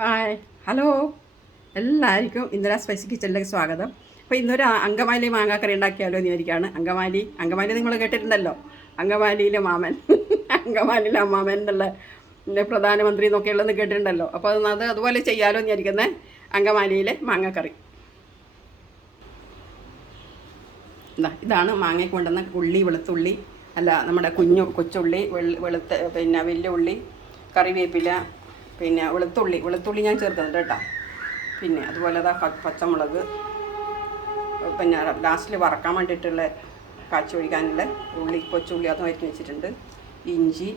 Hi hello എല്ലാവർക്കും Indira spicy കിച്ചണിലേക്ക് സ്വാഗതം. അപ്പോൾ ഇന്നൊരു അങ്കമാലി മാങ്ങാക്കറി ഉണ്ടാക്കിയാലോ എന്ന് വിചാരിക്കുകയാണ്. അങ്കമാലി നിങ്ങൾ കേട്ടിട്ടുണ്ടല്ലോ, അങ്കമാലിയിലെ മാമൻ അങ്കമാലിയിലെ അമ്മാമൻ എന്നുള്ള പ്രധാനമന്ത്രി എന്നൊക്കെയുള്ളതെന്ന് കേട്ടിട്ടുണ്ടല്ലോ. അപ്പോൾ അതുപോലെ ചെയ്യാലോ എന്ന് വിചാരിക്കുന്നത്. അങ്കമാലിയിലെ മാങ്ങാക്കറി ഇതാണ് മാങ്ങയ്ക്ക് കൊണ്ടുവന്ന ഉള്ളി, വെളുത്തുള്ളി, അല്ല നമ്മുടെ കൊച്ചുള്ളി, പിന്നെ വലിയ ഉള്ളി, കറിവേപ്പില, പിന്നെ വെളുത്തുള്ളി ഞാൻ ചേർക്കുന്നുണ്ട് കേട്ടോ. പിന്നെ അതുപോലെ പച്ചമുളക്, പിന്നെ ലാസ്റ്റിൽ വറക്കാൻ വേണ്ടിയിട്ടുള്ള കാച്ചി ഒഴിക്കാനുള്ള കൊച്ചുള്ളി അതും അരിഞ്ഞ് വെച്ചിട്ടുണ്ട്. ഇഞ്ചി.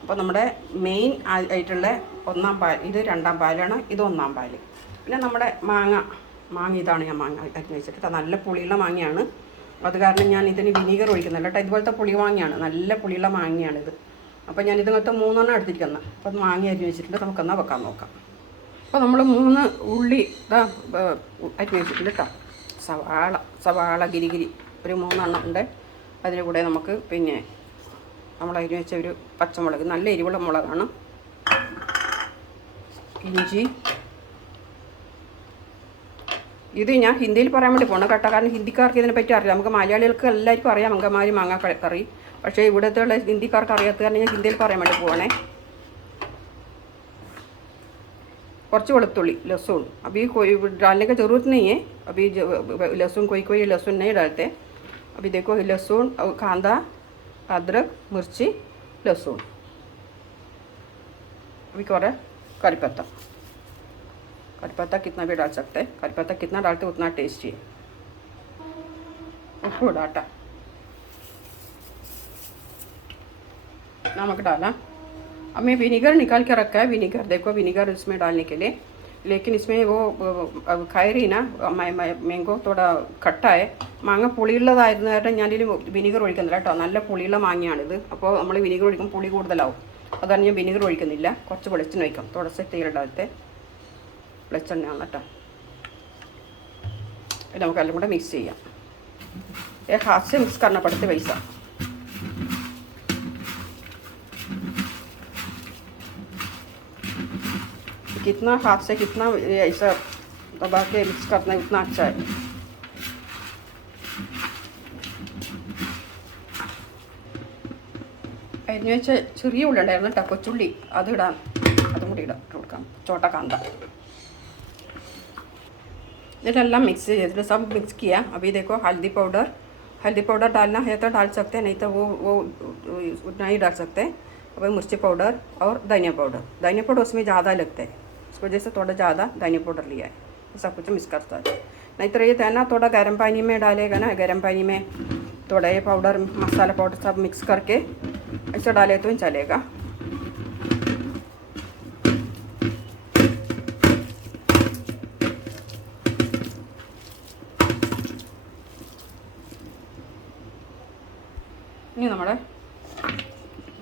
അപ്പോൾ നമ്മുടെ മെയിൻ ആയിട്ടുള്ള ഒന്നാം പാൽ, ഇത് രണ്ടാം പാലാണ്, ഇത് ഒന്നാം പാൽ. പിന്നെ നമ്മുടെ മാങ്ങ ഇതാണ് ഞാൻ അരിഞ്ഞ് വെച്ചിട്ട്. നല്ല പുളിയുള്ള മാങ്ങയാണ്, അത് കാരണം ഞാൻ ഇതിന് വിനീഗർ ഒഴിക്കുന്നില്ല കേട്ടോ. ഇതുപോലത്തെ പുളി മാങ്ങയാണ്, നല്ല പുളിയുള്ള മാങ്ങയാണിത്. അപ്പോൾ ഞാൻ ഇതിങ്ങനത്തെ 3 എടുത്തിരിക്കുന്നത്. അപ്പോൾ അത് മാങ്ങ അരിഞ്ഞ് വെച്ചിട്ടുണ്ട്. നമുക്കെന്നാൽ വെക്കാൻ നോക്കാം. അപ്പോൾ നമ്മൾ 3 ഉള്ളി അരിഞ്ഞ് വെച്ചിട്ടുണ്ട് കേട്ടോ. സവാള ഗിരിഗിരി ഒരു 3 ഉണ്ട്. അതിൻ്റെ കൂടെ നമുക്ക് പിന്നെ നമ്മൾ അരിഞ്ഞ് വെച്ച ഒരു പച്ചമുളക്, നല്ല എരിവുള്ള മുളകാണ്. ഇഞ്ചി. ഇത് ഞാൻ ഹിന്ദിയിൽ പറയാൻ വേണ്ടി പോകണം കേട്ടോ, കാരണം ഹിന്ദിക്കാർക്ക് ഇതിനെപ്പറ്റി അറിയാം. നമുക്ക് മലയാളികൾക്ക് എല്ലാവർക്കും അറിയാം അങ്കമാലി മാങ്ങാക്കറി. പക്ഷേ ഇവിടുത്തെ ഹിന്ദിക്കാർക്ക് അറിയാത്ത കാരണം ഞാൻ ഹിന്ദിയിൽ പറയാൻ വേണ്ടി പോകണേ. കുറച്ച് വെളുത്തുള്ളി, लहसुन अभी कोई डालने का ज़रूरत नहीं है. अभी लहसुन कोई लहसुन नहीं डालते. अभी देखो लहसुन, कांदा, अदरक, मिर्ची, लहसुन. अभी क्या है करी पत्ता कितना भी डाल सकते हैं. करी पत्ता कितना डालते उतना टेस्टी है. उप्पू डाटा नमक डाला. अब मैं विनीगर निकाल के रखा है. देखो विनीगर इसमें डालने के लिए, लेकिन इसमें वो खाई रही ना मैंगो थोड़ा खट्टा है. മാങ്ങ പുളിയുള്ളതായിരുന്നു കാരണം ഞാനിതിൽ വിനീഗർ ഒഴിക്കുന്നില്ല കേട്ടോ. നല്ല പുളിയുള്ള മാങ്ങയാണിത്. അപ്പോൾ നമ്മൾ വിനീഗർ ഒഴിക്കുമ്പോൾ പുളി കൂടുതലാവും. അതാണ് ഞാൻ വിനീഗർ ഒഴിക്കുന്നില്ല. കുറച്ച് വെളിച്ചെണ്ണ ഒഴിക്കാം. തുടച്ച തീയിലിടാത്തെ വെളിച്ചെണ്ണയാണ് കേട്ടോ. നമുക്കെല്ലാം കൂടെ മിക്സ് ചെയ്യാം. हाथ से मिक्स करना पड़ता है वैसा. कितना हाथ से कितना ऐसा दबा के मिक्स करना है उतना अच्छा है. അരിഞ്ഞ് വെച്ച ചെറിയ ഉള്ളി ഉണ്ടായിരുന്നു കേട്ടോ, കൊച്ചുള്ളി, അതും കൂടി ഇട്ട് കൊടുക്കാം. ചോട്ട കാന്ത. इधर मिक्स सब मिक्स किया. अभी देखो हल्दी पाउडर डालना है तो डाल सकते हैं, नहीं तो वो नहीं डाल सकते. अभी मिर्ची पाउडर और धनिया पाउडर उसमें ज़्यादा लगता है, इस वजह से थोड़ा ज़्यादा धनिया पाउडर लिया है. सब कुछ मिक्स करता है. नहीं तो ये था ना, थोड़ा गर्म पानी में डालेगा ना, गर्म पानी में थोड़ा ये पाउडर, मसाला पाउडर सब मिक्स करके ऐसा डाले तो ही चलेगा. ഇനി നമ്മുടെ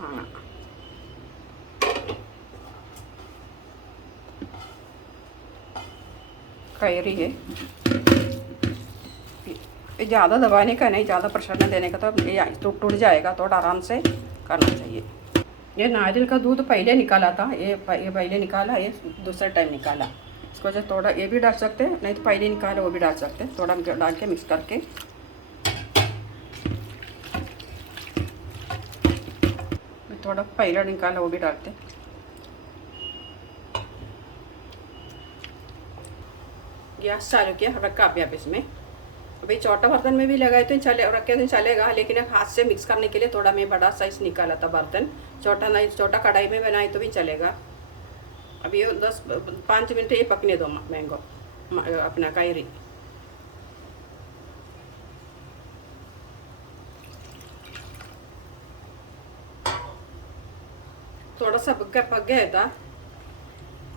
മാങ്ങ कैरी है. ज़्यादा दबाने का नहीं, ज़्यादा प्रेशर नहीं देने का, तो ये टूट जाएगा. थोड़ा आराम से करना चाहिए. ये नारियल का दूध पहले निकाला था, ये पहले निकाला, ये दूसरा टाइम निकाला. इसको जो थोड़ा ये भी डाल सकते हैं, नहीं तो पहले निकाला वो भी डाल सकते हैं. थोड़ा डाल के मिक्स करके थोड़ा पहले निकाला वो भी डालते. गैस चालू किया, रखा अभी आप इसमें. अभी छोटा बर्तन में भी लगाए तो रखे तो चलेगा, लेकिन हाथ से मिक्स करने के लिए थोड़ा मैं बड़ा साइज निकाला था बर्तन. छोटा कढ़ाई में बनाए तो भी चलेगा. अभी 5 मिनट ये पकने दो मैंगो अपना कैरी. थोड़ा सा पक गया था.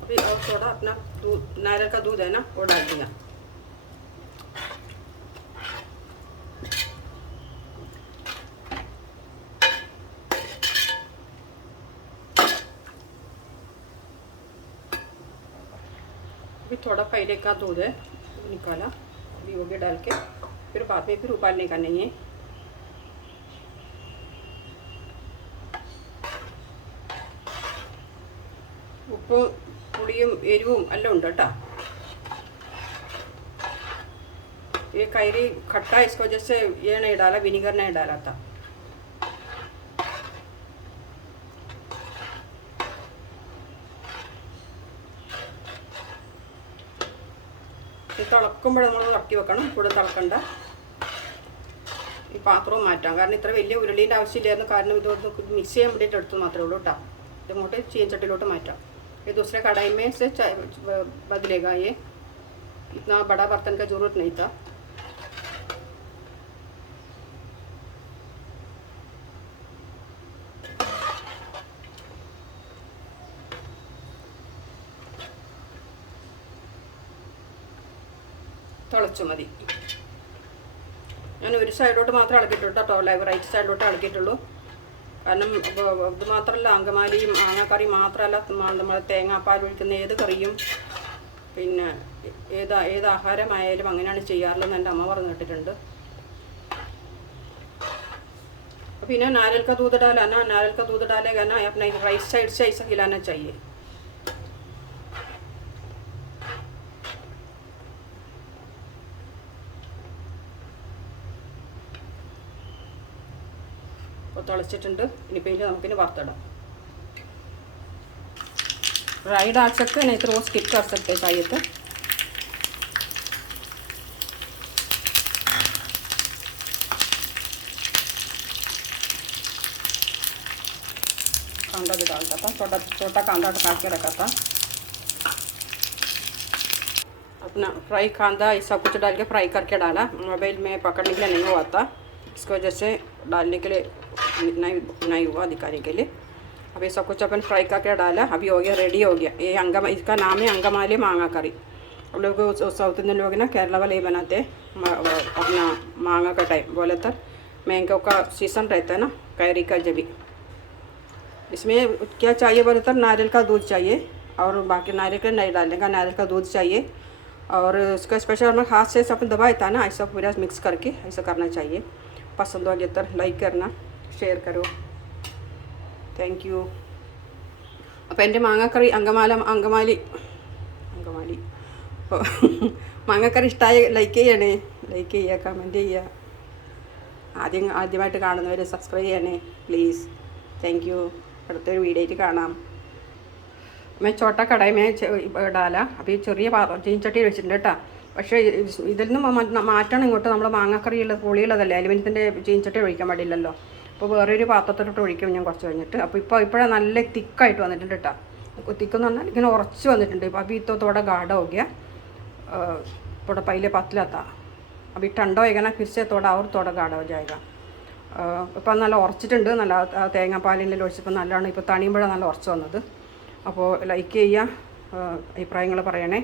अभी और थोड़ा अपना दूध, नारियल का दूध है ना, वो डाल दिया. अभी थोड़ा पहले का दूध है निकाला, अभी वो भी डाल के फिर बाद में फिर उबालने का नहीं है. ഉപ്പ് പുളിയും എരിവും എല്ലാം ഉണ്ട് കേട്ടോ. ये कैरी खट्टा इसकी वजह से ये नहीं डाला, विनीगर नहीं डाला था. തിളക്കുമ്പോൾ നമ്മൾ ഇറക്കി വെക്കണം, കൂടുതൽ തിളക്കണ്ട. ഈ പാത്രവും മാറ്റാം, കാരണം ഇത്ര വലിയ ഉരുളീൻ്റെ ആവശ്യമില്ലായിരുന്നു. കാരണം ഇതൊന്ന് മിക്സ് ചെയ്യാൻ വേണ്ടിയിട്ട് എടുത്തു മാത്രമേ ഉള്ളൂ കേട്ടോ. ഇതങ്ങോട്ട് ചീനച്ചട്ടിയിലോട്ട് മാറ്റാം. ये दूसरे कढ़ाई में से बदलेगा. ये इतना बड़ा बर्तन का ज़रूरत नहीं था. തിളച്ചു മതി. ഞാൻ ഒരു സൈഡോട്ട് മാത്രമേ ഇളക്കിയിട്ടുള്ളൂ കേട്ടോ, റൈറ്റ് സൈഡിലോട്ട് ഇളക്കിയിട്ടുള്ളൂ. കാരണം ഇത് മാത്രമല്ല, അങ്കമാലിയും മാങ്ങാക്കറി മാത്രമല്ല, നമ്മൾ തേങ്ങാപ്പാൽ ഒഴിക്കുന്ന ഏത് കറിയും പിന്നെ ഏത് ആഹാരമായാലും അങ്ങനെയാണ് ചെയ്യാറുള്ളതെന്ന് എൻ്റെ അമ്മ പറഞ്ഞു കേട്ടിട്ടുണ്ട്. പിന്നെ नारियल का दूध डाला ना, नारियल का दूध डालेगा ना अपना राइट साइड से ऐसा हिलाना चाहिए. തിളച്ചിട്ടുണ്ട്. ഇനിയിപ്പോൾ ഇതിൽ നമുക്കിനി വറുത്തിടാം. राई डाल सकते हैं, नहीं तो वो स्किप कर सकते हैं चाहिए तो. कांदा भी डालता था, छोटा छोटा कांदा काट के रखा था. अपना फ्राई कांदा ये सब कुछ डाल के फ्राई करके डाला. मोबाइल में पकड़ने के लिए नहीं हुआ था, इसकी वजह से डालने के लिए नहीं हुआ, दिखाने के लिए. अभी सब कुछ अपन फ्राई करके डाला. अभी हो गया, रेडी हो गया. ये इसका नाम है अंगमाली मांगा करी. हम लोग साउथ इंडियन लोग ना केरला वाले बनाते अपना मांगा का टाइम बोले तो मैंगो का सीज़न रहता है ना, कैरी का जब. इसमें क्या चाहिए बोले तो नारियल का दूध चाहिए, और बाकी नारियल का नहीं डालने का, नारियल का दूध चाहिए. और इसका स्पेशल हमें हाथ से अपन दबाया था ना, ऐसा पूरा मिक्स करके ऐसा करना चाहिए. पसंद हो गया तो लाइक करना, ഷെയർ കരോ. Thank you. അപ്പോൾ എൻ്റെ മാങ്ങാക്കറി അങ്കമാലി അപ്പോൾ മാങ്ങാക്കറി ഇഷ്ടമായി ലൈക്ക് ചെയ്യണേ, ലൈക്ക് ചെയ്യുക, കമൻറ്റ് ചെയ്യുക. ആദ്യമായിട്ട് കാണുന്നവർ സബ്സ്ക്രൈബ് ചെയ്യണേ പ്ലീസ്. Thank you. അടുത്തൊരു വീഡിയോ ആയിട്ട് കാണാം. मैं छोटा कढ़ाई में डाला. अभी ചെറിയ ചീനച്ചട്ടി വെച്ചിട്ടുണ്ട് കേട്ടോ. പക്ഷേ ഇതിൽ നിന്ന് മാറ്റണം ഇങ്ങോട്ട്. നമ്മൾ മാങ്ങാക്കറിയുള്ള പുളിയുള്ളതല്ലേ, അലുമിനിയത്തിൻ്റെ ചീനച്ചട്ടി ഒഴിക്കാൻ പാടില്ലല്ലോ. അപ്പോൾ വേറൊരു പാത്രത്തിലോട്ട് ഒഴിക്കും ഞാൻ കുറച്ച് കഴിഞ്ഞിട്ട്. അപ്പോൾ ഇപ്പോഴാണ് നല്ല തിക്കായിട്ട് വന്നിട്ടുണ്ട് കേട്ടോ. തിക്കെന്ന് പറഞ്ഞാൽ ഇങ്ങനെ ഉറച്ച് വന്നിട്ടുണ്ട്. ഇപ്പോൾ अभी तो थोड़ा गाढ़ा हो गया, थोड़ा पहले पतला था. अभी ठंडा होएगा ना, फिर से थोड़ा और थोड़ा गाढ़ा हो जाएगा. ഇപ്പോൾ നല്ല ഉറച്ചിട്ടുണ്ട്. നല്ല തേങ്ങാപ്പാലിൻ്റെ ഒഴിച്ചപ്പോൾ നല്ലതാണ്. ഇപ്പോൾ തണിയുമ്പോഴാണ് നല്ല ഉറച്ച് വന്നത്. അപ്പോൾ ലൈക്ക് ചെയ്യുക, അഭിപ്രായങ്ങൾ പറയണേ.